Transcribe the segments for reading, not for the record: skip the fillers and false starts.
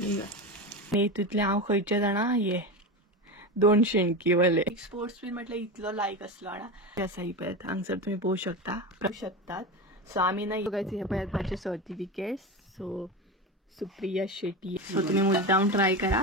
हितूंतले हांव खंयचे जाणा हे 2 शेणकी वाले स्पोर्ट्स बीन म्हटल्यार इतलो लायक असलो आसा ही पळयात हांगसर तुम्ही पळोवंक शकतात. सो आमी ना हे पळयात माझे certificates. So Supriya Shetty. So तुम्ही मुद्दाम ट्राय करा.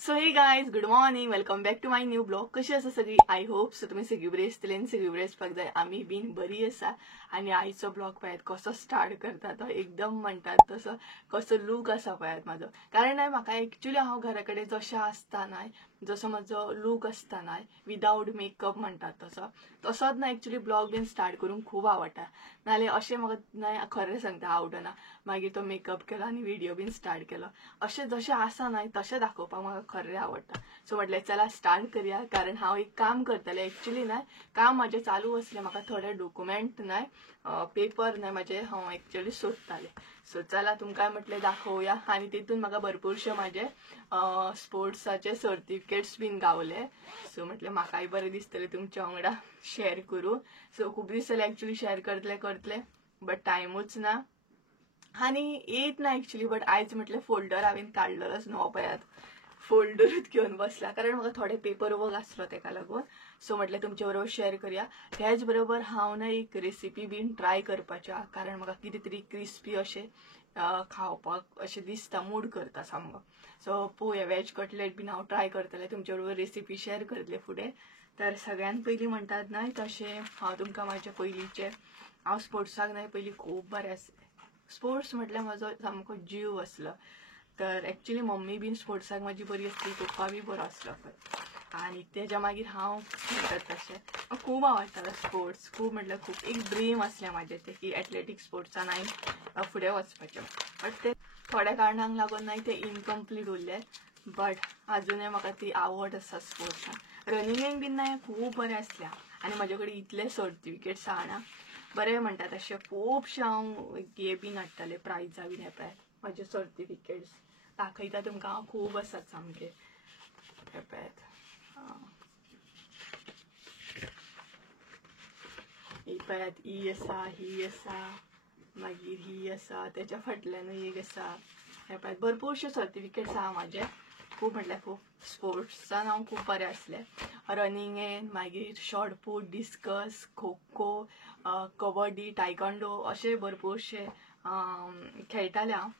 So hey guys good morning, welcome back to my new blog. कशी आसा सगळी? आय होप सो तुम्ही सगळी बरी आसतली आनी सगळी बरी आसपाक जाय. आमी बीन बरी आसा. आणि आयचो ब्लॉग पळयात कसो स्टार्ट करता तो एकदम म्हणटात तसो कसो लूक आसा पळयात म्हाजो. कारण म्हाका एक्चुअली हांव घरा कडेन जशें आसता न्हय, जसो म्हजो लूक आसता न्हय विदाउट मेकअप म्हणटात तसोच ना एक्चुअली ब्लॉग बीन स्टार्ट करूंक खूब आवडटा. नाल्यार अशें म्हाका न्हय खरें सांगता आवडना मागीर तो मेकअप केलो आनी व्हिडिओ बीन स्टार्ट केलो. अशें जशें आसा न्हय तशें दाखोवपाक म्हाका खरें आवडटा. सो म्हटलें चला स्टार्ट करूया. कारण हांव एक काम करतलें एक्चुअली न्हय काम म्हाजें चालू आसलें. म्हाका थोडे डॉक्युमेंट न्हय पेपर न्हय म्हाजे हांव एक्चुअली सोदतालें. सो चला तुमकां म्हटलें दाखोवया. आनी तितून म्हाका भरपूरशे म्हाजे स्पोर्ट्साचे सर्टिफिकेट्स बीन गावले. सो म्हटलें म्हाकाय बरें दिसतलें तुमच्या वांगडा शेअर करूं. सो खूब दीस जाले एक्चुअली शेअर करतलें बट टायमूच ना आनी येत ना एक्चुअली. बट आयज म्हटलें फोल्डर हांवें काडलेलोच न्हू पळयात फोल्डरूच घेवन बसला. कारण म्हाका थोडे पेपर वर्क आसलो तेका लागून. सो म्हटलें तुमचे बरोबर शेअर करूया. त्याच बरोबर हांव ना एक रेसिपी बीन ट्राय करपाच्या. कारण म्हाका कितें तरी क्रिस्पी अशें खावपाक अशें दिसता, मूड करता सामको. सो पळोवया वेज कटलेट बीन हांव ट्राय करतलें तुमचे बरोबर रेसिपी शेअर करतलें फुडें. तर सगळ्यान पयलीं म्हणटात न्हय तशें हांव तुमकां म्हाजे पयलींचे हांव स्पोर्ट्साक न्हय पयलीं खूब बरें आसलें. स्पोर्ट्स म्हटल्यार म्हाजो सामको जीव आसलो. तर एक्चुअली मम्मी बीन स्पोर्ट्साक म्हाजी बरी आसली, पप्पा बी बरो आसलो पळय. आनी तेज्या मागीर हांव म्हणटात तशें म्हाका खूब आवडटालो स्पोर्ट्स. खूब म्हटल्यार खूब एक ड्रीम आसलें म्हाजें तें की एथलेटीक स्पोर्ट्सान हांवें फुडें वचपाचें. बट ते थोड्या कारणांक लागून न्हय तें इनकम्प्लीट उरलें. बट अजुनूय म्हाका ती आवड आसा स्पोर्ट्सान. रनिंगेक बीन न्हय खूब बरें आसलें आनी म्हाजे कडेन इतले सर्टिफिकेट्स आहा ना बरें म्हणटा तशें खुबशे हांव हे बीन हाडटालें प्रायजां बीन हे पळयात म्हाजे सर्टिफिकेट्स दाखयता तुमकां हांव खूब आसात सामके. हे पळयात ही पळयात ही आसा, ही आसा, मागीर ही आसा, तेच्या फाटल्यानूय एक आसा. हे पळयात भरपूरशे सर्टिफिकेट्स आहा म्हाजे. खूब म्हटल्यार खूब स्पोर्ट्सान हांव खूब बरें आसलें. रनिंगेन मागीर शॉर्टपूट, डिस्कस, खो खो, कबड्डी, टायकांडो अशे भरपूरशे खेळटालें हांव.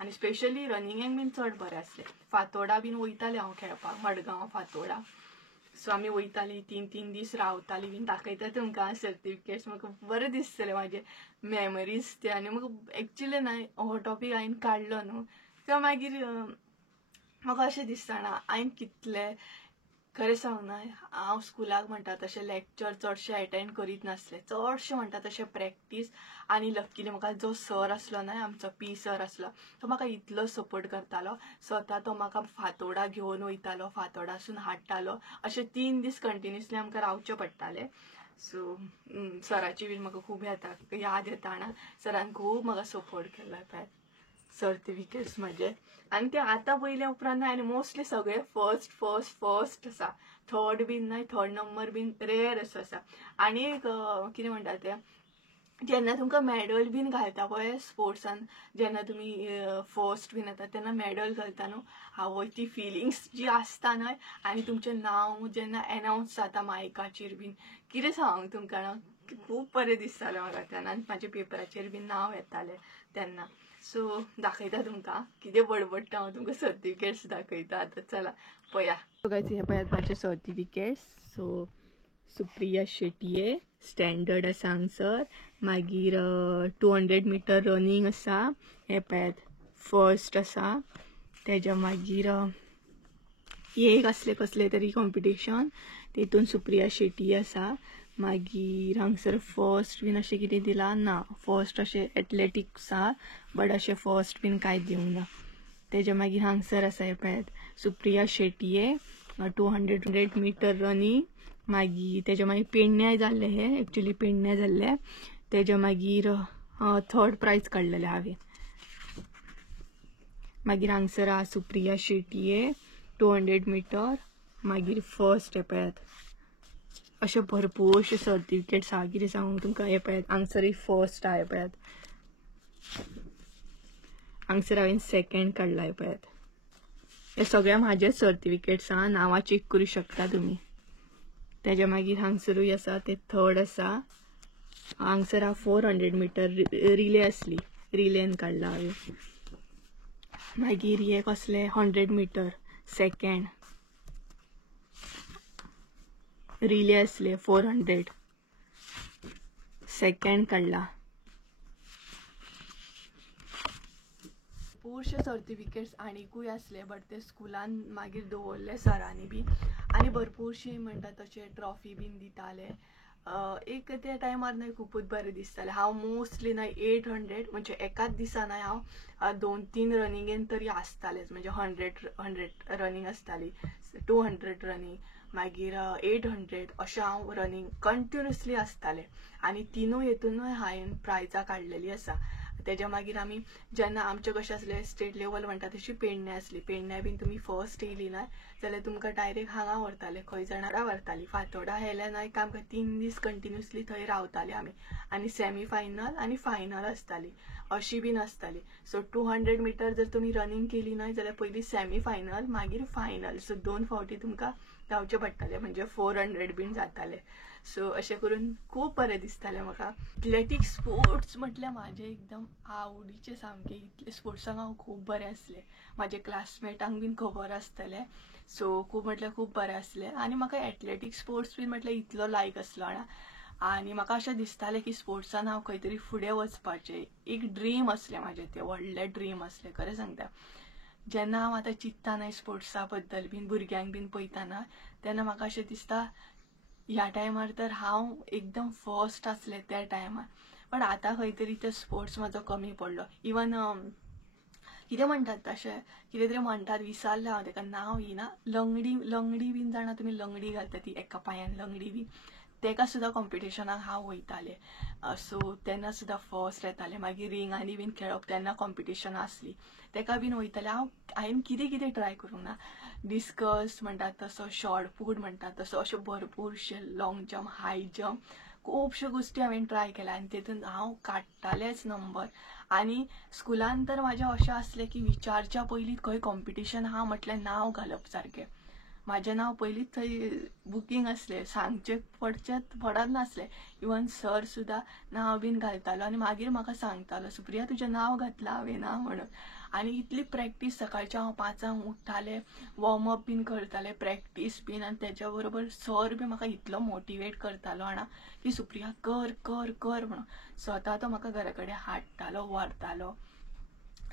आनी स्पेशली रनिंगेक बीन चड बरें आसलें. फातोडा बीन वयतालें हांव खेळपाक मडगांव फातोडा. सो आमी वयतालीं 3-3 दीस रावतालीं बीन. दाखयता तुमकां सर्टिफिकेट्स. म्हाका बरें दिसतलें म्हाजे मेमरीज ते. आनी म्हाका एक्चुअली न्हय हो टॉपीक हांवें काडलो न्हू तें मागीर म्हाका अशें दिसता ना हांवें कितलें खरें सांग न्हय हांव स्कुलाक म्हणटा तशें लेक्चर चडशें अटेंड करीत नासलें. चडशें म्हणटा तशें प्रॅक्टीस. आनी लकीली म्हाका जो सर आसलो न्हय आमचो पी सर आसलो तो म्हाका इतलो सपोर्ट करतालो. स्वता तो म्हाका फातोडा घेवन वयतालो, फातोडासून हाडटालो. अशें 3 दीस कंटिन्युअसली आमकां रावचें पडटालें. सो सराची बीन म्हाका खूब याद येता ना. सरान खूब म्हाका सपोर्ट केल्लो पळय सर्टिफिकेट्स म्हाजे. आनी ते आतां पयले उपरांत आनी मोस्टली सगळे फर्स्ट आसा. थर्ड बीन न्हय थर्ड नंबर बीन रेअर असो आसा. आनी कितें म्हणटा तें जेन्ना तुमकां मेडल बीन घालता पळय स्पोर्ट्सान जेन्ना तुमी फर्स्ट बीन येता तेन्ना मेडल घालता न्हू आवय ती फिलिंग्स जी आसता न्हय. आनी तुमचें नांव जेन्ना अनावन्स जाता मायकाचेर बीन कितें सांग तुमकां खूब बरें दिसतालें म्हाका तेन्ना. आनी म्हाज्या पेपराचेर बीन नांव येतालें तेन्ना. सो दाखयता तुमकां कितें बडबडटा हांव तुमकां सर्टिफिकेट्स दाखयता. आतां चला पळया. हे पळयात म्हाजे certificates. So Supriya Shetye standard आसा हांगसर. मागीर 200 मीटर रनिंग आसा. हे पळयात फर्स्ट आसा. तेज्या मागीर एक असले कसले तरी कॉम्पिटिशन तेतून सुप्रिया शेट्टी आसा. मागीर हांगसर फर्स्ट बीन अशें कितें दिलां ना. फर्स्ट अशें एथलेटिक्स आहा बट अशें फर्स्ट बीन कांय दिवंक ना. तेज्या मागीर हांगसर आसा हे पळयात सुप्रिया शेट्ये 200 मीटर रनिंग. मागीर तेज्या मागीर पेडण्यां जाल्ले हे एक्चुअली पेडण्यां जाल्ले. तेज्या मागीर थर्ड प्रायज काडलेलें हांवें. मागीर हांगसर आहा सुप्रिया शेट्ये 200 मीटर. मागीर फर्स्ट हे पळयात अशे भरपूरशे सर्टिफिकेट्स आहा. कितें सांगू तुमकां हे पळयात हांगसर फर्स्ट आहा हे पळयात. हांगसर हांवें सेकंड काडलाय पळयात. हे सगळे म्हाजे सर्टिफिकेट्स आहा, नांवां चेक करूं शकता तुमी. तेज्या मागीर हांगसरूय आसा ते थर्ड आसा. हांगसर 400 मीटर रिले असली, रिलेन काडला हांवें. मागीर हे कसले 100 मीटर सेकंड रिले असले 400 सेकंड काडला. भरपूरशे सर्टिफिकेट्स आनीकूय असले बट ते स्कुलान मागीर दवरले सरांनी बी. आनी भरपूरशी म्हणटा तशे ट्रॉफी बीन दिताले. एक त्या टायमार न्हय खूबच बरें दिसतालें. हांव मोस्टली न्हय 800 म्हणजे एकाच दिसा न्हय हांव 2-3 रनिंगेन तरी आसतालेंच. म्हणजे 100 रनिंग आसताली, 200 रनिंग, मागीर 800 अशें हांव रनिंग कंटिन्युअसली आसतालें. आनी तिनूय हेतूनय हांवें प्रायजां काडलेलीं आसा. तेज्या मागीर आमी जेन्ना आमचें कशें आसलें स्टेट लेवल म्हणटा तशी पेडण्या आसली. पेडण्या बीन तुमी फर्स्ट येयली न्हय जाल्यार तुमकां डायरेक्ट हांगा व्हरताले, खंय जाणारा व्हरताली. फातोर्डा हेले न्हय काय आमकां 3 दीस कंटिन्युअसली थंय रावताले आमी. आनी सेमी फायनल आनी फायनल आसताली अशी बीन आसताली. सो 200 मीटर जर तुमी रनिंग केली न्हय जाल्यार पयलीं सेमी फायनल मागीर फायनल. सो 2 फावटी तुमकां जावचें पडटालें, म्हणजे 400 बीन जाताले. सो अशें करून खूब बरें दिसतालें म्हाका. एथलेटिक्स स्पोर्ट्स म्हटल्यार म्हाजें एकदम आवडीचें सामकें. इतले स्पोर्ट्सांक हांव खूब बरें आसलें. म्हाजे क्लासमेटांक बीन खबर आसतलें. सो खूब म्हटल्यार खूब बरें आसलें. आनी म्हाका एथलेटिक्स स्पोर्ट्स बीन म्हटल्यार इतलो लायक आसलो ना. आनी म्हाका अशें दिसतालें की स्पोर्ट्सान हांव खंय तरी फुडें वचपाचें. एक ड्रीम आसलें म्हाजें, तें व्हडलें ड्रीम आसलें खरें सांगता. जेन्ना हांव आतां चिंत्ता न्हय स्पोर्ट्सा बद्दल बीन, भुरग्यांक बीन पळयतना, तेन्ना म्हाका अशें दिसता ह्या टायमार तर हांव एकदम फर्स्ट आसलें त्या टायमार. पण आतां खंय तरी तो स्पोर्ट्स म्हाजो कमी पडलो. इवन कितें म्हणटात तशें कितें तरी म्हणटात, विसरलें हांव तेका नांव येना. लंगडी बीन जाणा तुमी, लंगडी घालता ती एका पांयान लंगडी बीन, तेका सुद्दां कॉम्पिटिशनाक हांव वयतालें. सो तेन्ना सुद्दां फर्स्ट येतालें. मागीर रिंगांनी बीन खेळप तेन्ना कॉम्पिटिशनां आसली, तेका बीन वयतालें हांव. हांवें कितें कितें ट्राय करूंक ना. डिस्कस म्हणटात तसो, शॉर्ट पूट म्हणटात तसो, अशे भरपूरशे लॉंग जंप, हाय जंप, खुबश्यो गोश्टी हांवें ट्राय केल्या. आनी तेतून हांव काडटालेंच नंबर. आनी स्कुलान तर म्हाजें अशें आसलें की विचारच्या पयलीं खंय कॉम्पिटिशन आहा म्हटल्यार नांव घालप सारकें. म्हाजें नांव पयलींच थंय बुकींग आसलें, सांगचें पडच नासलें. इवन सर सुद्दां नांव बीन घालतालो आनी मागीर म्हाका सांगतालो, सुप्रिया तुजें नांव घातलां हांवें ना म्हणून. आनी इतली प्रॅक्टीस, सकाळचें हांव 5 उठ्ठालें, वॉर्मअप बीन करतालें, प्रॅक्टीस बीन. आनी तेच्या बरोबर सर बी म्हाका इतलो मोटिवेट करतालो जाणा की सुप्रिया कर कर कर म्हणून. स्वता तो म्हाका घरा कडेन हाडटालो, व्हरतालो.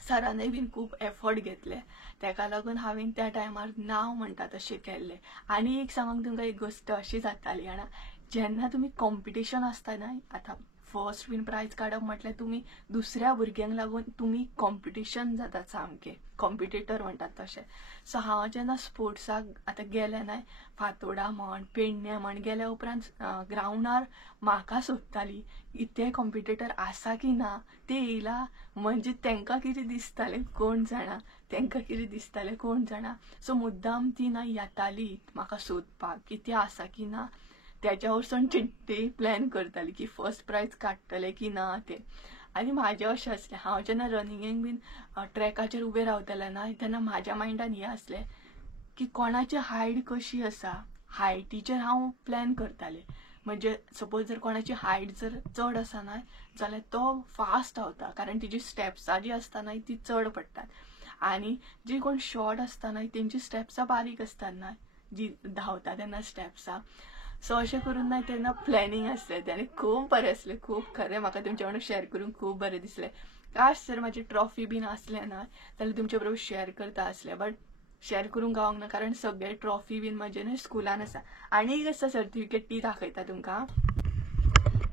सरानय बीन खूब एफर्ट घेतले, तेका लागून हांवें त्या टायमार नांव म्हणटा तशें केल्लें. आनी एक सांगूंक तुमकां एक गोश्ट अशी जाताली जाणा, जेन्ना तुमी कॉम्पिटिशन आसता न्हय, आतां फर्स्ट बीन प्रायज काडप म्हटल्यार तुमी दुसऱ्या भुरग्यांक लागून तुमी कॉम्पिटिशन जातात सामकें, कॉम्पिटिटर म्हणटात तशें. सो हांव जेन्ना स्पोर्ट्साक आतां गेलें न्हय, फातोर्डा म्हण, पेडण्या म्हण, गेल्या उपरांत ग्रावंडार म्हाका सोदताली इतले कॉम्पिटिटर आसा की ना ते येयला. म्हणजे तांकां कितें दिसतालें कोण जाणा, तांकां कितें दिसतालें कोण जाणा. सो मुद्दाम ती ना येताली म्हाका सोदपाक की ते आसा की ना. तेच्या वरसून ते प्लॅन करताली की फर्स्ट प्रायज काडटले की ना ते. आनी म्हाजें अशें आसलें, हांव जेन्ना रनिंगेक बीन ट्रॅकाचेर उबें रावतालें ना, तेन्ना म्हाज्या मायंडान हें आसलें की कोणाची हायट कशी आसा, हायटीचेर हांव प्लॅन करतालें. म्हणजे सपोज जर कोणाची हायट जर चड आसा न्हय जाल्यार तो फास्ट धांवता, कारण तिजी स्टेप्सां जी आसता न्हय ती चड पडटात. आनी जी कोण शॉर्ट आसता न्हय तेंची स्टेप्सां बारीक आसतात न्हय, जी धांवता तेन्ना स्टेप्सां. सो अशें करून न्हय तेन्ना प्लॅनिंग आसलें तें. आनी खूब बरें आसलें, खूब खरें म्हाका तुमचे वांगडा शेअर करून खूब बरें दिसलें. काश जर म्हाजी ट्रॉफी बीन आसलें न्हय जाल्यार तुमचे बरोबर शेअर करता आसलें, बट शेअर करूंक गावंक ना कारण सगळे ट्रॉफी बीन म्हजे न्हय स्कुलान आसा. आनी एक आसा सर्टिफिकेट ती दाखयता तुमकां,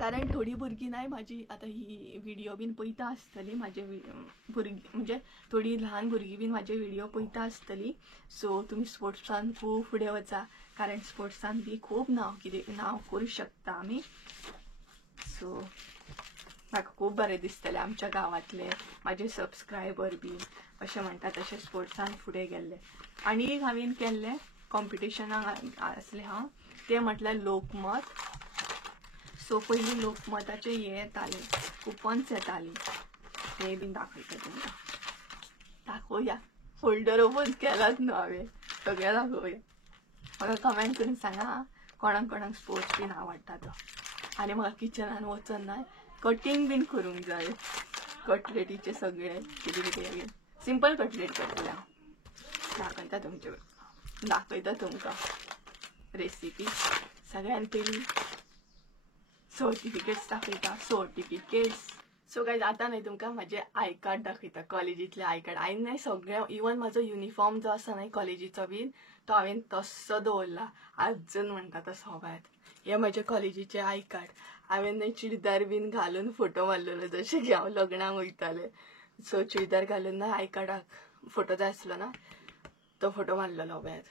कारण थोडी भुरगीं न्हय म्हाजी आतां ही व्हिडिओ बीन पळयता आसतली, म्हाजे भुरगीं म्हणजे थोडी ल्हान भुरगीं बीन म्हाजे व्हिडिओ पळयता आसतली. सो तुमी स्पोर्ट्सान खूब फुडें वचा, कारण स्पोर्ट्सान बी खूब नांव करूं शकता आमी. सो म्हाका खूब बरें दिसतलें आमच्या गांवांतले म्हाजे सबस्क्रायबर बीन अशें म्हणटा तशें स्पोर्ट्सान फुडें गेल्ले. आनी एक हांवें केल्लें कॉम्पिटिशनाक आसलें हांव, तें म्हटल्यार लोकमत. सो पयलीं लोकमताचे हे येताले, कुपन्स येतालीं, ते बीन दाखयता तुमकां. दाखवूया. फोल्डर ओपन केलाच न्हू हांवें, सगळें दाखवूया. म्हाका कमेंट करून सांगा कोणाक कोणाक स्पोर्ट्स बीन आवडटा तो. आनी म्हाका किचनान वचून ना कटींग बीन करूंक जाय. कटलेटीचे सगळे कितें कितें बीन सिंपल कटलेट करतलें हांव. दाखयता तुमकां रेसिपी. सगळ्यान पयलीं सर्टिफिकेट्स दाखयता. सर्टिफिकेट्स सो गायज आतां न्हय तुमकां म्हाजें आय कार्ड दाखयता, कॉलेजीतलें आय कार्ड. हांवें न्हय सगळें इवन म्हाजो युनिफॉर्म जो आसा न्हय कॉलेजीचो बीन तो हांवें तस्सो दवरला आजून म्हणटा तसो भायर. हे म्हजे कॉलेजीचे आय कार्ड. हांवें न्हय चुडीदार बीन घालून फोटो मारलेलो जशें की हांव लग्नाक वयतालें. सो चुडीदार घालून ना आय कार्डाक फोटो जाय आसलो ना तो फोटो मारलेलो भायर.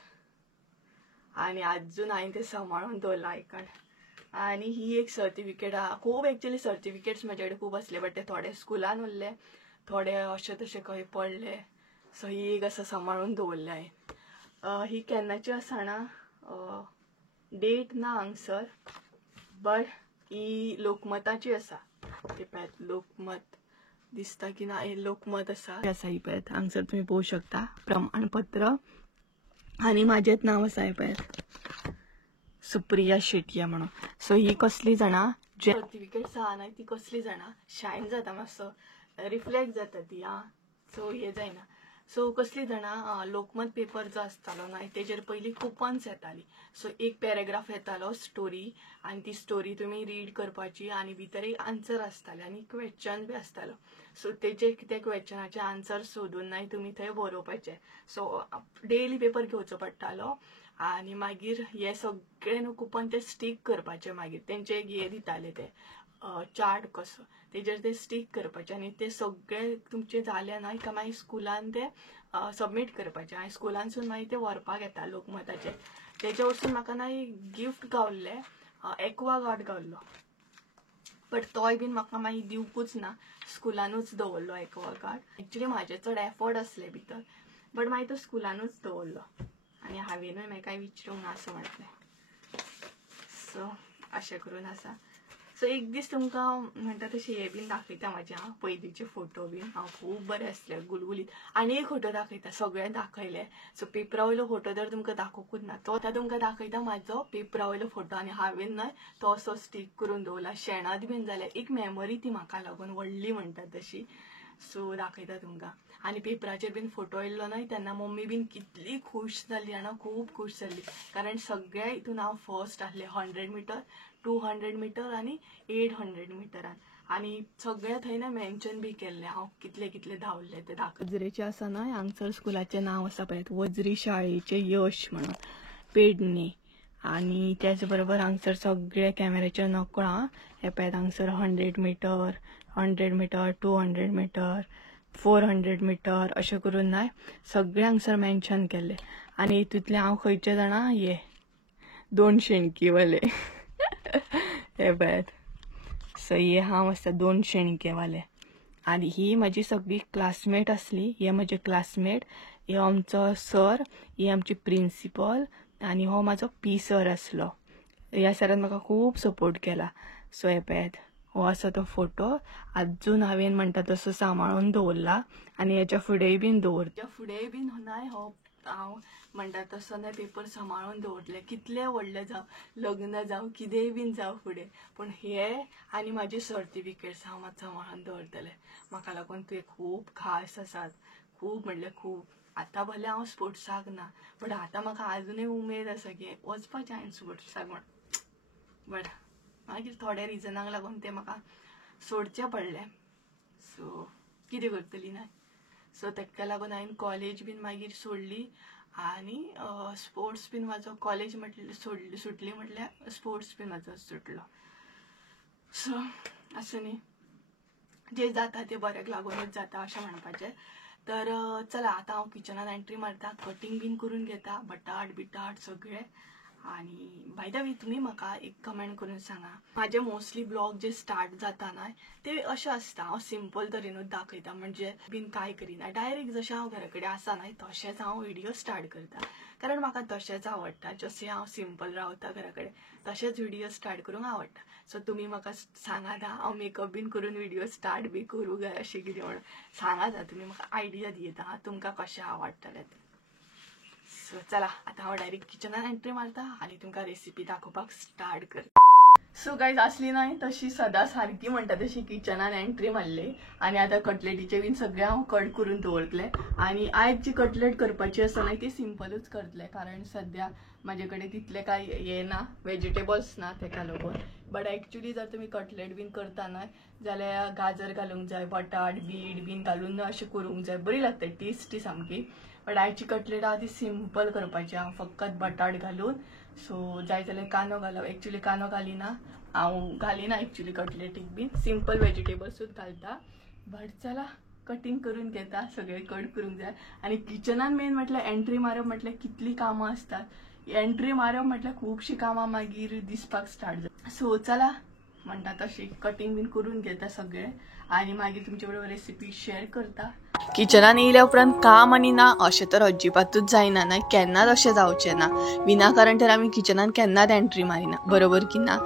आनी आजून हांवें तें सांबाळून दवरला आय कार्ड. आनी ही एक सर्टिफिकेट आहा. खूब एक्चुअली सर्टिफिकेट्स म्हाजे कडेन खूब आसले बट ते थोडे स्कुलान उरले, थोडे अशे तशे खंय पडले. सो ही एक असं सांबाळून दवरले हांवें. ही केन्नाची आसा ना डेट ना हांगसर बट ही लोकमताची आसा. ही पळयात लोकमत दिसता की ना, हे लोकमत आसा ही पळयात. हांगसर तुमी पळोवंक शकता प्रमाणपत्र आनी म्हाजेंच नांव आसा हे पळयात सुप्रिया शेटये म्हणून. सो ही कसली जाणा जे सर्टिफिकेट्स आहा ना ती कसली जाणा शायन जाता मातसो रिफ्लेक्ट जाता ती सो हे जायना. सो कसली जाणा लोकमत पेपर जो आसतालो ना तेजेर पयलीं कुपन्स येताली. सो एक पॅरेग्राफ येतालो स्टोरी आनी ती स्टोरी तुमी रीड करपाची आनी भितर एक आन्सर आसताले आनी क्वेश्चन बी आसतालो. सो तेजे ते क्वेश्चनाचे आन्सर सोदून नाय तुमी थंय बरोवपाचे. सो डेली पेपर घेवचो पडटालो आनी मागीर हे सगळे न्हू कुपन ते स्टीक करपाचे. मागीर तेंचे एक हे दिताले ते चार्ट कसो तेजेर ते स्टीक करपाचे आनी ते सगळे तुमचे जाले ना का मागीर स्कुलान ते सबमीट करपाचे. हांवें स्कुलानसून मागीर ते व्हरपाक येता लोकमताचे. तेजे वरसून म्हाका ना एक गिफ्ट गावल्ले एक्वागार्ड गावल्लो बट तोय बीन म्हाका मागीर दिवकूच ना, स्कुलानूच दवरलो एक्वागार्ड. एक्चुली म्हाजे चड एफर्ट आसले भितर बट मागीर तो स्कुलानूच दवरलो आनी हांवेनूय मागीर कांय विचारूंक ना असो म्हटलें. सो अशें करून आसा. सो एक दीस तुमकां म्हणटा तशें हे बीन दाखयता म्हाजे पयलींचे फोटो बीन. खूब बरे आसले गुलगुलीत. आनी एक फोटो दाखयता, सगळें दाखयले. सो पेपरा वयलो फोटो तर तुमकां दाखोवंकूच ना. तो आतां तुमकां दाखयता म्हाजो पेपरा वयलो फोटो आनी हांवें न्हय तो असो स्टीक करून दवरला. शेणात बीन जाले एक मेमरी ती म्हाका लागून व्हडली म्हणटा तशी. सो दाखयता तुमकां. आनी पेपराचेर बीन फोटो येयल्लो न्हय तेन्ना मम्मी बीन कितली खूश जाल्ली जाणा, खूब खूश जाल्ली. कारण सगळ्या हितून हांव फर्स्ट आहलें 100 मिटर 200 मिटर आनी 800 मिटरान. आनी सगळे थंय ना मेन्शन बी केल्ले हांव कितले कितले धांवले ते वजरेचे आसा न्हय हांगसर स्कुलाचें नांव आसा पळय वजरी शाळेचें यश म्हणून पेडणे. आनी त्याच बरोबर हांगसर सगळे कॅमेऱ्याचेर नकळो हे पळयात हांगसर 100 मिटर 100 मिटर 200 मिटर 400 मिटर अशें करून नाय सगळे हांगसर मेन्शन केल्ले. आनी हितूंतले हांव खंयचे जाणा हे 2 शेणकीवाले हे पळयात. सो हे हांव आसा 2 शेणकेवाले. आनी ही म्हाजी सगळी क्लासमेट आसली. हे म्हजे क्लासमेट, हे आमचो सर, ही आमची प्रिंसिपल आनी हो म्हाजो पी सर आसलो. ह्या सरान म्हाका खूब सपोर्ट केला. सो हे पळयात हो आसा तो फोटो. आजून हांवें म्हणटा तसो सांबाळून दवरला आनी हेच्या फुडेंय बीन दवरता. फुडेंय बीन नाय हो हांव म्हणटा तसो ना पेपर सांबाळून दवरले. कितले व्हडले जावं, लग्न जावं, कितेंय बीन जावं फुडें, पूण हे आनी म्हाजी सर्टिफिकेट्स हांव मात सांबाळून दवरतलें. म्हाका लागून ते खूब खास आसात. खूब म्हणल्यार खूब. आतां भले हांव स्पोर्ट्साक ना बट आतां म्हाका आजुनूय उमेद आसा की वचपाचें हांवें स्पोर्ट्साक म्हण. बट मागीर थोड्या रिजनाक लागून ते म्हाका सोडचें पडलें. सो कितें करतली ना. सो तेका लागून हांवें कॉलेज बीन मागीर सोडली आनी स्पोर्ट्स बीन म्हाजो कॉलेज म्हटल्यार सुटली म्हटल्यार स्पोर्ट्स बीन म्हाजो सुटलो. सो असं न्ही जे जाता ते बऱ्याक लागूनच जाता अशें म्हणपाचें. तर चला आतां हांव किचनान एंट्री मारता, कटींग बीन करून घेता बटाट बिटाट सगळे आणि बाय द वे तुम्ही म्हाका एक कमेंट करून सांगा, माझे मोस्टली ब्लॉग जे स्टार्ट जाता ना ते अशें आसता, हांव सिंपल तरेनूच दाखयता, म्हणजे बीन काय करिना, डायरेक्ट जशें हांव घरा कडेन आसा ना तशेंच हांव व्हिडिओ स्टार्ट करता, कारण म्हाका तशेंच आवडटा, जशें हांव सिंपल रावता घरा कडेन तशेंच व्हिडिओ स्टार्ट करूंक आवडटा. सो तुम्ही म्हाका सांगात हांव मेकअप बीन करून व्हिडिओ स्टार्ट बी करूं काय अशें कितें म्हणून सांगात, तुम्ही म्हाका आयडिया दियेता तुमकां कशें आवडटलें तें. सो चला आता हांव डायरेक्ट किचनात एंट्री मारता आनी तुमकां रेसिपी दाखोवपाक स्टार्ट करता. सो गायज असली नाही तशी सदा सारखी म्हणटा तशी किचनात एंट्री मारली आणि आता कटलेटीचे बीन सगळे हांव कट करून दवरतले. आणि आयज जी कटलेट करपाची आसा ना ती सिंपलूच करतले, कारण सद्या माझे कडेन तितले काय हे ना, व्हेजिटेबल्स ना तेका लागून. बट एक्चुअली जर तुम्ही कटलेट बीन करता ना जाल्यार गाजर घालूंक जाय, बटाट बीट बीन घालून अशें करूंक जाय, बरी लागता टेस्टी सामकी. बट आयची कटलेट आहा ती सिंपल करपाची, हांव फकत बटाट घालून. सो जाय जाल्यार कांदो घालप, एक्चुअली कांदो घालिना हांव, घालिना एक्चुअली कटलेटीक बीन, सिंपल व्हेजिटेबल्सूच घालता. बट चला कटिंग करून घेता, सगळे कट करूंक जाय. आणि किचनान मेन म्हटल्यार एंट्री मारप म्हटल्यार कितली कामां असतात, एंट्री मारप म्हटल्यार खुबशीं कामां मागीर दिसपाक स्टार्ट जाता. सो चला म्हणटा तशी कटिंग बीन करून घेता सगळे आणि मागीर तुमचे बरोबर रेसिपी शेअर करता. किचनान येयल्या उपरांत काम आनी ना अशें तर अजिबातूच जायना ना, केन्नाच अशें जावचें ना. विनाकारण तर आमी किचनान केन्नाच एंट्री मारिना, बरोबर की ना?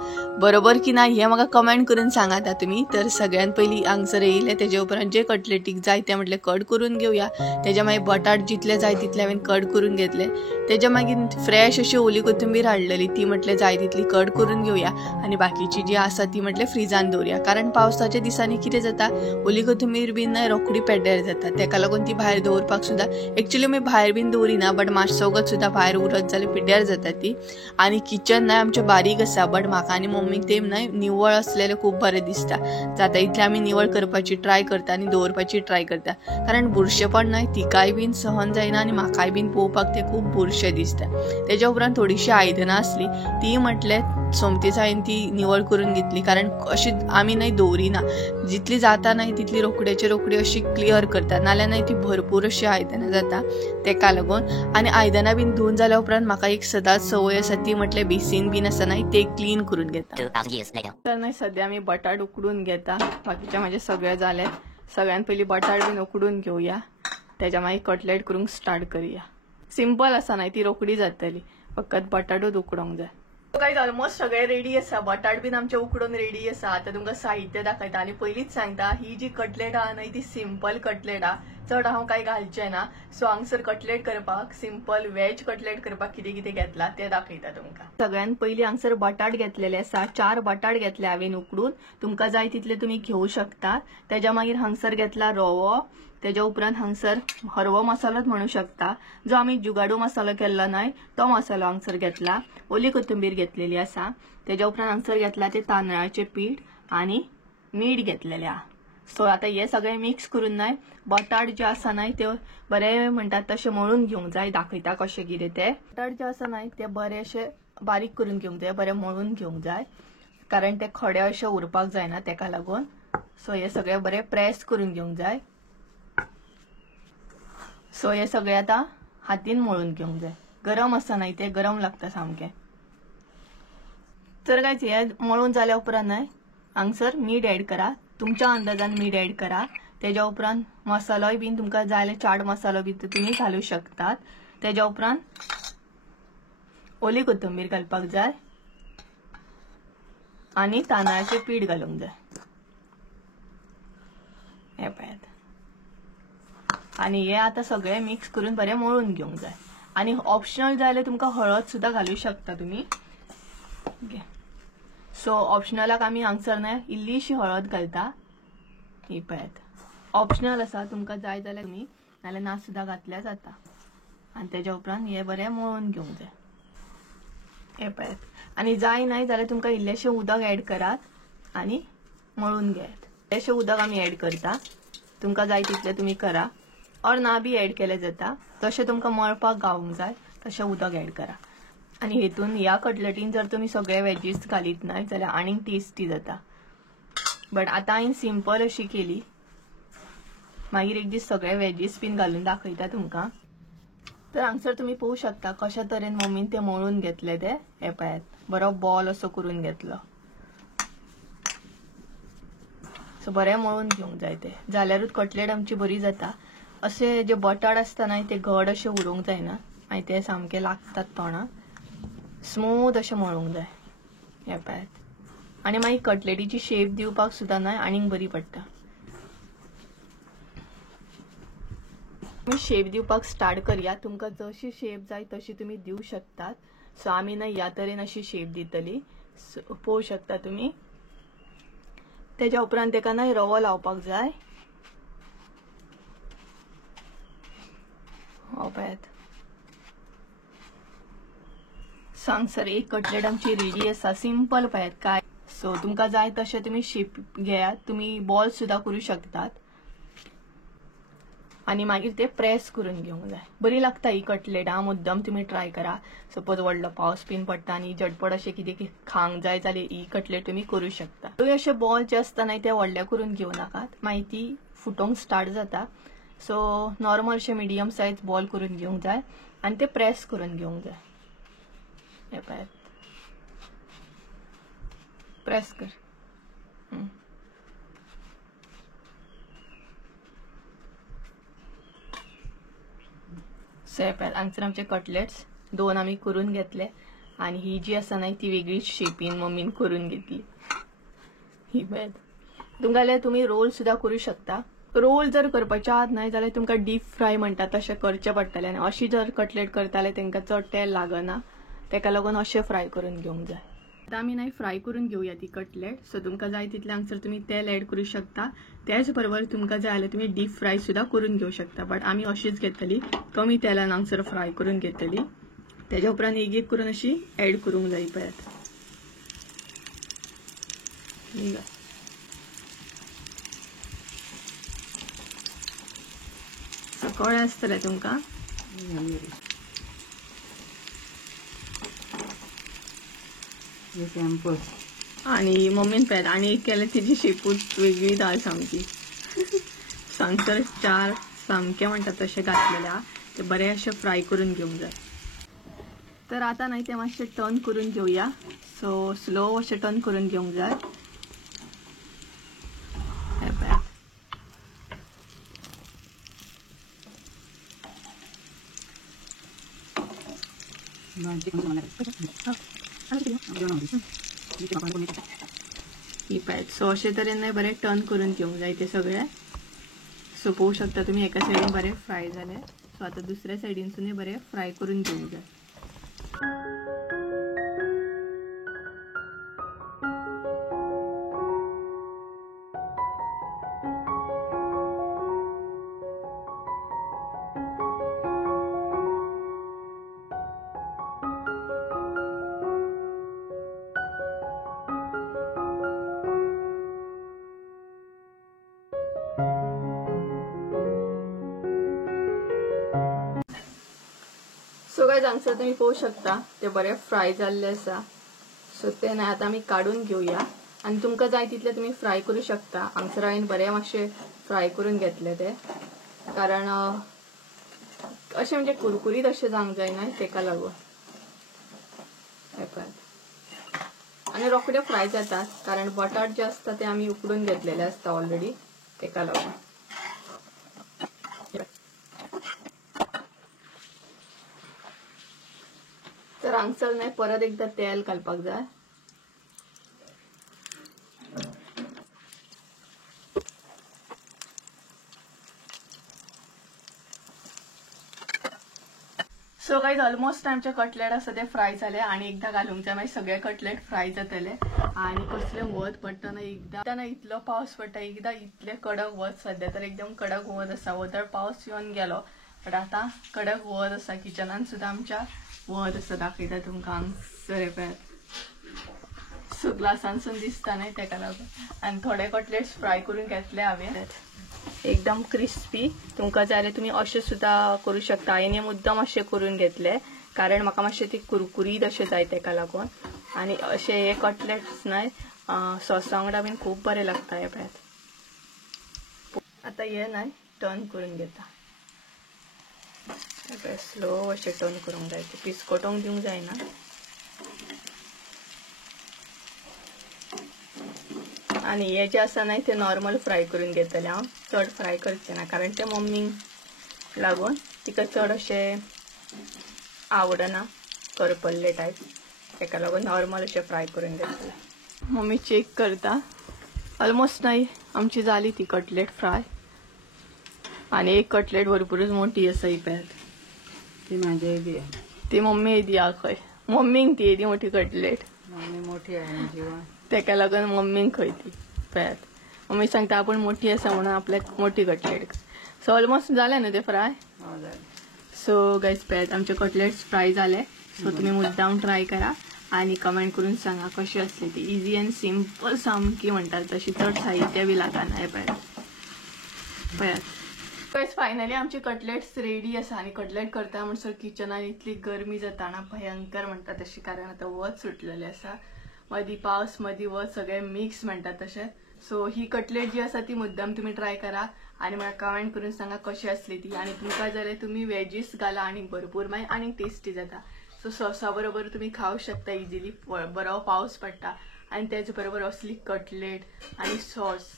बरोबर की ना हें म्हाका कमेंट करून सांगात तुमी. तर सगळ्यात पयलीं आंसर येयले, तेजे उपरांत जे कटलेटीक जाय ते म्हटले कट करून घेवया. तेज्या मागीर बटाट जितले जाय तितले हांवें कट करून घेतले. तेज्या मागीर फ्रेश अशी ओली कोथिंबीर हाडलेली, ती म्हटले जाय तितली कट करून घेवया. आनी बाकीची जी आसा ती म्हटले फ्रिजान दवरया, कारण पावसाच्या दिसांनी कितें जाता ओली कोथिंबीर बीन रोखडी पेड्ड्यार जाता, तेका लागून ती भायर दवरपाक सुद्दां एक्चुअली मी भायर बीन दवरिना, बट मातसो वगत सुद्दां भायर उरत जाल्यार पिड्ड्यार जाता ती. आणि किचन ना आमचें बारीक आसा, बट म्हाका आनी मम्मीक तें न्हय निवळ असलेलें खूब बरें दिसता. जाता इतलें आमी निवळ करपाची ट्राय करता आनी दवरपाची ट्राय करता, कारण बुरशेपण न्हय तिकाय बीन सहन जायना आनी म्हाकाय बीन पळोवपाक तें खूब बुरशें दिसता. तेज्या उपरांत थोडीशी आयदनां आसली ती म्हटले सोमतीच हांवें ती निवळ करून घेतली, कारण अशी आमी न्हय दवरिना, जितली जाता न्हय तितली रोखड्याची रोखडी अशी क्लियर करता, नाल्यार न्हय ती भरपूर अशी आयदनां जाता तेका लागून. आनी आयदनां बीन धुवन जाल्या उपरांत म्हाका एक सदांच संवय आसा ती म्हटल्यार बेसीन बीन आसा न्हय ते क्लीन करून घेता. तर न्हय सद्या आमी बटाट उकडून घेता, बाकीचे म्हाजे सगळे जाले. सगळ्यात पयलीं बटाट बीन उकडून घेवया, तेज्या मागीर कटलेट करूंक स्टार्ट करुया. सिंपल आसा न्हय ती रोखडी जातली, फकत बटाटूच उकडोंक जाय. गाइस ऑलमोस्ट सगळे रेडी आसा, बटाट बीन आमचे उकडून रेडी आसा. आता तुमकां साहित्य दाखयता आनी पयलींच सांगता ही जी कटलेट आहा न्हय ती सिंपल कटलेट आहा, चड हांव काय घालचें ना. सो हांगसर कटलेट करपाक सिंपल वेज कटलेट करपाक कितें कितें घेतला ते दाखयता तुमकां. सगळ्यात पयलीं हांगसर बटाट घेतलेले आसा, 4 बटाट घेतले हांवें उकडून, तुमकां जाय तितले तुमी घेवं शकता. तेज्या मागीर हांगसर घेतला रवो, तेज्या उपरांत हांगसर हरवो मसालोच म्हणू शकता, जो आमी जुगाडू मसालो केल्लो न्हय तो मसालो हांगसर घेतला. ओली कोथिंबीर घेतलेली आसा. तेज्या उपरांत हांगसर घेतला ते तांदळाचे पीठ आनी मीठ घेतलेले आहा. सो आता हे सगळे मिक्स करून न्हय बटाट जे आसा न्हय ते बरे म्हणटात तशें मळून घेवंक जाय. दाखयता कशें कितें ते. बटाट जे आसा न्हय ते बरे अशें बारीक करून घेवंक जाय, बरे मळून घेवंक जाय, कारण ते खडे अशें उरपाक जायना तेका लागून. सो हे सगळे बरे प्रेस करून घेवंक जाय. सो हे सगळे आता हातीन मळून घेवंक जाय. गरम आसा न्हय ते गरम लागता सामकें. तर गायज हे मळून जाल्या उपरांत न्हय हांगसर मीठ ऍड करा, तुमच्या अंदाजान मीठ ऍड करा. तेज्या उपरांत मसालोय बीन तुमकां जाय जाल्यार चाट मसालो बी तुम्ही घालू शकतात. तेज्या उपरांत ओली कोथिंबीर घालपाक जाय आनी तांदळाचे पीठ घालूंक जाय. हे पळयात. आणि हे आता सगळे मिक्स करून बरे मळून घेवंक जाय. आणि ऑप्शनल जाल्यार तुमकां हळद सुद्दां घालू शकता तुम्ही. सो ऑप्शनलाक आमी हांगसर न्हय इल्लीशी हळद घालता. ही पळयात ऑप्शनल आसा, तुमकां जाय जाल्यार तुमी नाल्यार ना सुद्दां घातल्या जाता. आनी तेज्या उपरांत हे बरे मळून घेवंक जाय. हे पळयात. आनी जाय न्हय जाल्यार तुमकां इल्लेशें उदक ऍड करात आनी मळून घेयात. इल्लेशें उदक आमी ऍड करता, तुमकां जाय तितलें तुमी करा, और ना बी ऍड केले जाता. जशें तुमकां मळपाक गावंक जाय तशें उदक ऍड करा. आणि हेतून ह्या कटलेटीन जर तुम्ही सगळे वेजीस घालीत नाही जाल्यार आनीक टेस्टी जाता. बट आता हांवें सिंपल अशी केली, मागीर एक दीस सगळे वेजीस बीन घालून दाखयता तुमकां. तर हांगसर तुम्ही पोवू शकता कशा तरेन मम्मीन ते मळून घेतले ते हे पळयात बरो बॉल असो करून घेतलो. सो बरें मळून घेवंक जाय ते जाल्यारूच कटलेट आमची बरी जाता. असे जे बटाट असता ना ते घड असे उरूंक जायना मागीर ते सामके लागतात तोंडाक. स्मूथ अशें मळूंक जाय हे पळयात. आनी मागीर कटलेटीची शेप दिवपाक सुद्दां न्हय आनीक बरी पडटा. तुम्ही शेप दिवपाक स्टार्ट करया. तुमकां जशी शेप जाय तशी तुम्ही दिवू शकतात. सो आमी ना ह्या तरेन अशी शेप दितली. पळोवू शकता तुम्ही. तेच्या उपरांत तेका ना रवो लावपाक जाय. हो पळयात. हांगसर एक कटलेट आमची रेडी आसा. सिंपल पळयात काय. सो तुमकां जाय तशें तुम्ही शेप घेयात. तुम्ही बॉल सुद्दां करू शकतात आणि मागीर ते प्रेस करून घेवंक जाय. बरी लागता ही कटलेट. मुद्दम तुम्ही ट्राय करा. सपोज व्हडलो पावस बीन पडटा आनी झटपट अशें कितें खावंक जाय जाल्यार ही कटलेट तुम्ही करू शकता. अशे बॉल जे असता न्हय ते व्हडले करून घेवं नाकात. मागीर ती फुटोंक स्टार्ट जाता. सो नॉर्मल अशे मिडियम सायज बॉल करून घेवंक जाय आनी ते प्रेस करून घेवंक जाय. हे पळयात. प्रेस कर. सो हे पळयात हांगसर आमचे कटलेट्स 2 आमी करून घेतले आणि ही जी आसा न्हय ती वेगळीच शेपीन मम्मीन करून घेतली. ही पळयात. तुमकां तुम्ही रोल सुद्दां करू शकता. रोल जर करपाचे आहात न्हय जाल्यार तुमकां डीप फ्राय म्हणटा तशें करचें पडटलें आनी अशी जर कटलेट करताले तांकां चड तेल लागना. तेका लागून अशें फ्राय करून घेवंक जाय. आता आमी न्हय फ्राय करून घेवया ती कटलेट. सो तुमकां जाय तितले हांगसर तुम्ही तेल ऍड करू शकता. त्याच बरोबर तुमकां जाय जाल्यार तुम्ही डीप फ्राय सुद्दां करून घेवं शकता. बट आमी अशीच घेतली. कमी तेलान हांगसर फ्राय करून घेतली. तेच्या उपरांत एक एक करून अशी ऍड करूंक जाय. पळयात. कळ्ळें आसतलें तुमकां. आणि मम्मीन पळयात आनी एक केलें तेजी शेपूच वेगळी जाय सामकी. हांगसर 4 सामके म्हणटा तशें घातलेले आहा. ते बरे अशें फ्राय करून घेवंक जाय. तर आता न्हय ते मातशें टर्न करून घेवया. सो स्लो अशें टर्न करून घेवंक जाय. हे पळयात. ही पळयात. सो अशे तरेन न्हय बरें टर्न करून घेवंक जाय ते सगळे. सो पळोवू शकता तुम्ही एका सायडीन बरें फ्राय जाले. सो आता दुसऱ्या सायडीनसून बरें फ्राय करून घेवंक जाय. सो गायज हांगसर तुम्ही पळोवू शकता ते बरे फ्राय जाल्ले आसा. सो ते न्हय आता आमी काढून घेवया आनी तुमकां जाय तितले तुम्ही फ्राय करू शकता. हांगसर हांवें बरे मातशे फ्राय करून घेतले ते कारण अशें म्हणजे कुरकुरीत अशें जावंक जाय न्हय तेका लागून. हे पळयात. आनी रोखडे फ्राय जातात कारण बटाट जे असता ते आमी उकडून घेतलेले असता ऑलरेडी तेका लागून. तर हांगसर न्हय परत एकदा तेल घालपाक जाय. सो गाइज ऑलमोस्ट आमचे कटलेट आसा ते फ्राय झाले आणि एकदा घालूंक जाय मागीर सगळे कटलेट फ्राय जातले. आणि कसले वत पडटा ना एकदा ना इतलो पावस पडटा एकदा इतले कडक वत. सध्या तर एकदम कडक वत आसा. वदळ पावस येवन गेलो बट आता कडक वत आसा. किचनान सुद्धा आमच्या वत आसा. दाखयता तुमकां हांगसर पळयात. सो ग्लासांसून दिसता न्हय तेका लागून. आनी थोडे कटलेट्स फ्राय करून घेतले हांवें एकदम क्रिस्पी. तुमकां जाय जाल्यार तुमी अशें सुद्दां करू शकता. हांवें मुद्दम अशें करून घेतले कारण म्हाका मातशें ती कुरकुरीत अशें जाय तेका लागून. आनी अशें हे कटलेट्स न्हय सॉसा वांगडा बीन खूब बरें लागता. हे पळयात. आता हे न्हय टर्न करून घेता. स्लो अशें टर्न करूंक जाय, पिस्कोटोंक दिवंक जायना. आणि हे जे आसा न्हय ते नॉर्मल फ्राय करून घेतले हांव, चड फ्राय करचें ना, कारण ते मम्मीक लागून तिका चड अशें आवडना करपल्ले टायप, ताका लागून नॉर्मल अशें फ्राय करून घेतले. मम्मी चेक करता. ऑलमोस्ट नाही आमची झाली ती कटलेट फ्राय. आणि एक कटलेट भरपूरच मोठी आसा ही पॅत. ती माझ्या बी ती मम्मी दिया खंय, मम्मीक ती येदी मोठी कटलेट. मम्मी मोठी आहे जीवन. ताका लागून मम्मीक खंय ती पॅत. मम्मी सांगता आपण मोठी आसा म्हणून आपल्याक मोठी कटलेट. सो ऑलमोस्ट झाले ना ते फ्राय. सो गाईज पॅत आमचे कटलेट्स फ्राय झाले. सो तुम्ही मुद्दाम ट्राय करा आणि कमेंट करून सांगा कशी असली ती. इझी अँड सिम्पल सामकी म्हणतात तशी, चड साहित्य बी लागना हे पॅत. गाईज फायनली आमचे कटलेट्स रेडी आसा. आणि कटलेट करता म्हणसर किचनात इतली गरमी जाता ना भयंकर म्हणतात तशी, कारण आता वत सुटलेले आसा. मदी पावस मदी वत सगळे मिक्स म्हणतात तशें. सो ही कटलेट जी आसा ती मुद्दाम तुम्ही ट्राय करा आणि मला कमेंट करून सांगा कशी असली ती. आणि तुमकां जाल्यार तुम्ही वेजीस घाला आणि भरपूर मागीर आणि टेस्टी जाता. सो सॉसा बरोबर तुम्ही खाऊ शकता इजिली. बरो पावस पडटा आणि त्याच बरोबर असली कटलेट आणि सॉस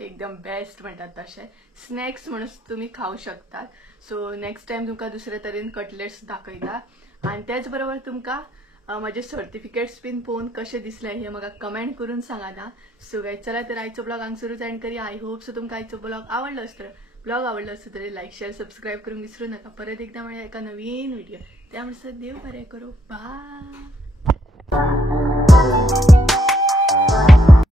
एकदम बेस्ट म्हणतात तशें. स्नॅक्स म्हणून तुम्ही खाऊ शकतात. सो नेक्स्ट टाइम तुमकां दुसरे तरेन कटलेट्स दाखयता. आणि त्याच बरोबर तुमकां माझे सर्टिफिकेट्स बीन पळोवन कशे दिसले हे म्हाका कमेंट करून सांगात. सो गायज चला तर आयचो ब्लॉग हांगसरूच एंड करी. आय होप सो तुमकां आयचो ब्लॉग आवडलो आसतलो. ब्लॉग आवडलो आसत तरी लाईक शेअर सबस्क्राईब करून विसरू नका. परत एकदा म्हणजे एका नवीन व्हिडिओ. त्यामुळे देव बरें करो. बाय.